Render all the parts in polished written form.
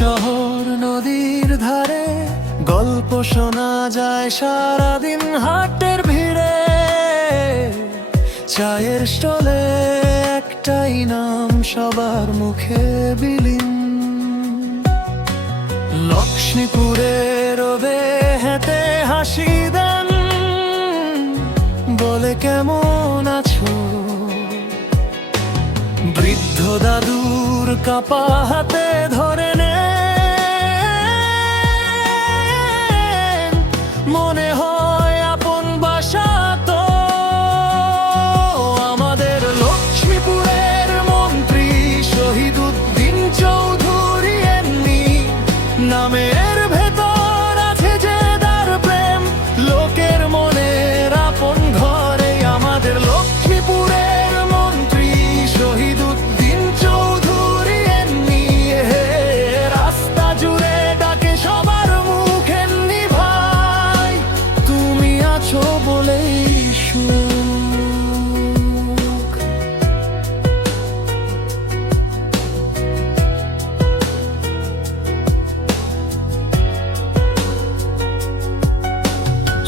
শহর নদীর ধারে, গল্প শোনা যায় সারাদিন হাটের ভিড়ে। চায়ের স্টলে একটাই নাম সবার মুখে বিলীন, লক্ষ্মীপুরে রোদে হেঁটে হাসি দেন, বলে কেমন আছো। বৃদ্ধ দাদুর কাপা হাতে ধরে নেন, মনে হয় আপন বাসা তো। আমাদের লক্ষ্মীপুরের মন্ত্রী শহীদ উদ্দিন চৌধুরী, এমনি নামের ভেতর আছে যে তার প্রেম, লোকের মনের আপন ঘরে। আমাদের লক্ষ্মীপুরের মন্ত্রী শহীদ উদ্দিন চৌধুরী, এমনি রাস্তা জুড়ে ডাকে সবার মুখ, এমনি ভাই তুমি আছো বলেই সুখ।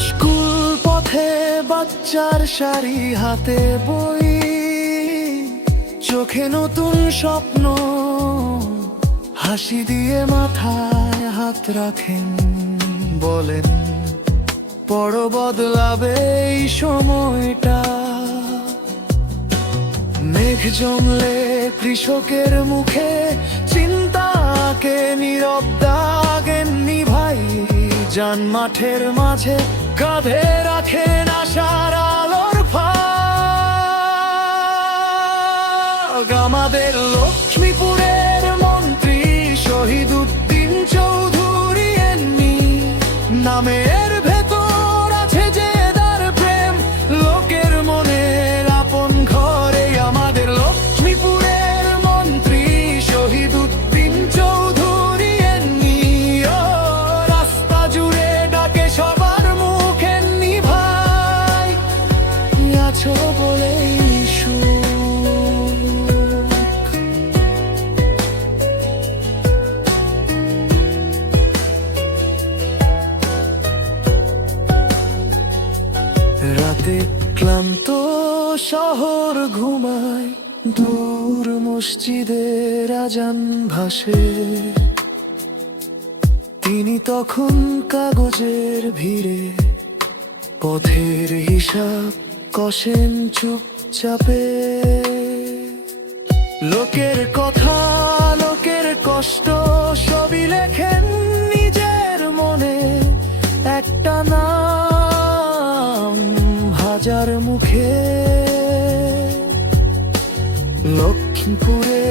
স্কুল পথে বাচ্চার সারি, হাতে বই, চোখে নতুন স্বপ্ন, হাসি দিয়ে মাথায় হাত রাখেন, বলেন পড়ো বদলাবে এই সময়টা। মেঘ জমলে কৃষকের মুখে চিন্তাকে নীরব দাগেননি ভাই, যান মাঠের মাঝে কাঁধে রাখেন আশার আলোর ফাগ। আমাদের লক্ষ্মীপুরের মন্ত্রী শহীদ উদ্দিন চৌধুরী, এমনি নামের ভেতর আছে যে তার প্রেম, লোকের মনের আপন ঘরে। আমাদের লক্ষ্মীপুরের মন্ত্রী শহীদ উদ্দিন চৌধুরী, এমনি রাস্তা জুড়ে ডাকে সবার মুখ, এমনি ভাই আছো বলেই সুখ। রাতে ক্লান্ত শহর ঘুমায়, দূর মসজিদের আজান ভাসে, তিনি তখন কাগজের ভিড়ে পথের হিসাব কষেন চুপচাপে। লোকের কথা, লোকের কষ্ট সবই লেখেন নিজের মনে, একটা নাম হাজার মুখে। লক্ষ্মীপুরে